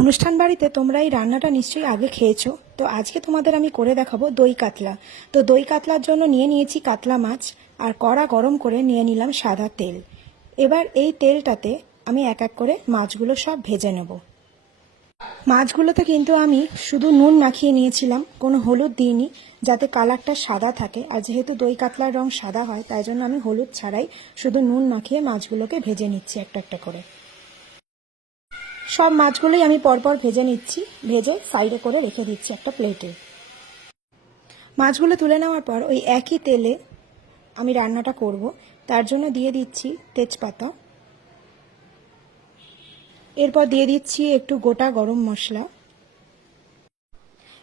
অনুষ্ঠান বাড়িতে তোমরা এই রান্নাটা নিশ্চয়ই আগে খেয়েছো। তো আজকে তোমাদের আমি করে দেখাবো দই কাতলা। তো দই কাতলার জন্য নিয়ে নিয়েছি কাতলা মাছ, আর কড়া গরম করে নিয়ে নিলাম সাদা তেল। এবার এই তেলটাতে আমি এক এক করে মাছগুলো সব ভেজে নেব। মাছগুলোতে কিন্তু আমি শুধু নুন মাখিয়ে নিয়েছিলাম, কোনো হলুদ দিইনি, যাতে কালারটা সাদা থাকে। আর যেহেতু দই কাতলার রং সাদা হয়, তাই জন্য আমি হলুদ ছাড়াই শুধু নুন মাখিয়ে মাছগুলোকে ভেজে নিচ্ছি একটা একটা করে। সব মাছগুলোই আমি পরপর ভেজে নিচ্ছি, ভেজে সাইডে করে রেখে দিচ্ছি একটা প্লেটে। মাছগুলো তুলে নেওয়ার পর ওই একই তেলে আমি রান্নাটা করব, তার জন্য দিয়ে দিচ্ছি তেজপাতা। এরপর দিয়ে দিচ্ছি একটু গোটা গরম মশলা।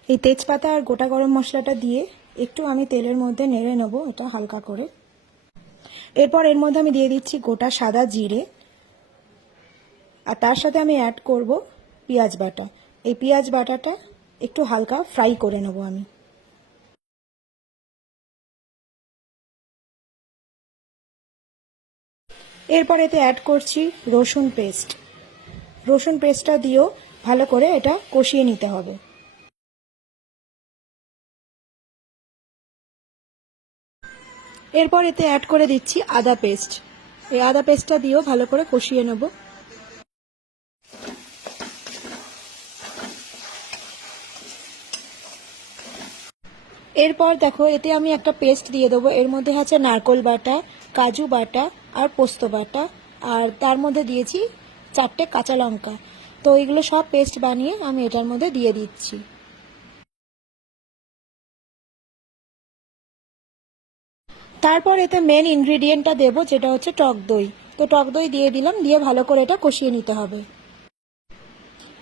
এই তেজপাতা আর গোটা গরম মশলাটা দিয়ে একটু আমি তেলের মধ্যে নেড়ে নেব এটা হালকা করে। এরপর এর মধ্যে আমি দিয়ে দিচ্ছি গোটা সাদা জিরে, আর তার সাথে আমি অ্যাড করব পেঁয়াজ বাটা। এই পেঁয়াজ বাটাটা একটু হালকা ফ্রাই করে নেব আমি। এরপর এতে অ্যাড করছি রসুন পেস্ট। রসুন পেস্টটা দিয়েও ভালো করে এটা কষিয়ে নিতে হবে। এরপর এতে অ্যাড করে দিচ্ছি আদা পেস্ট। এই আদা পেস্টটা দিয়েও ভালো করে কষিয়ে নেব। এরপর দেখো এতে আমি একটা পেস্ট দিয়ে দেবো। এর মধ্যে আছে নারকোল বাটা, কাজু বাটা আর পোস্ত বাটা, আর তার মধ্যে দিয়েছি 4টে কাঁচা লঙ্কা। তো এগুলো সব পেস্ট বানিয়ে আমি এটার মধ্যে দিয়ে দিচ্ছি। তারপর এতে মেন ইনগ্রিডিয়েন্টটা দেবো, যেটা হচ্ছে টক দই। তো টক দই দিয়ে দিলাম, দিয়ে ভালো করে এটা কষিয়ে নিতে হবে।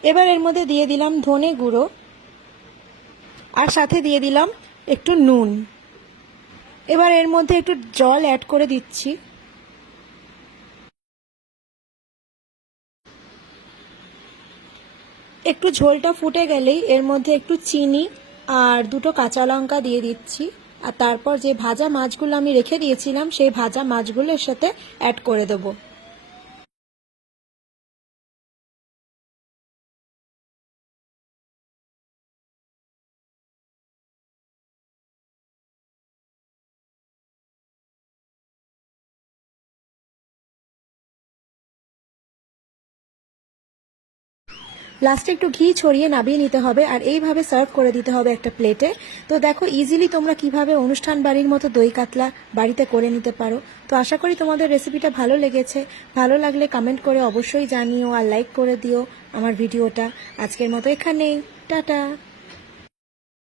এবার এর মধ্যে দিয়ে দিলাম ধনে গুঁড়ো, আর সাথে দিয়ে দিলাম একটু নুন। এবার এর মধ্যে একটু জল অ্যাড করে দিচ্ছি। একটু ঝোলটা ফুটে গেলেই এর মধ্যে একটু চিনি আর 2টো কাঁচা লঙ্কা দিয়ে দিচ্ছি। আর তারপর যে ভাজা মাছগুলো আমি রেখে দিয়েছিলাম, সেই ভাজা মাছগুলো এর সাথে অ্যাড করে দেবো। লাস্টে একটু ঘি ছড়িয়ে নামিয়ে নিতে হবে, আর এইভাবে সার্ভ করে দিতে হবে একটা প্লেটে। তো দেখো ইজিলি তোমরা কিভাবে অনুষ্ঠান বাড়ির মতো দই কাতলা বাড়িতে করে নিতে পারো। তো আশা করি তোমাদের রেসিপিটা ভালো লেগেছে। ভালো লাগলে কমেন্ট করে অবশ্যই জানিও, আর লাইক করে দিও আমার ভিডিওটা। আজকের মতো এখানেই, টাটা।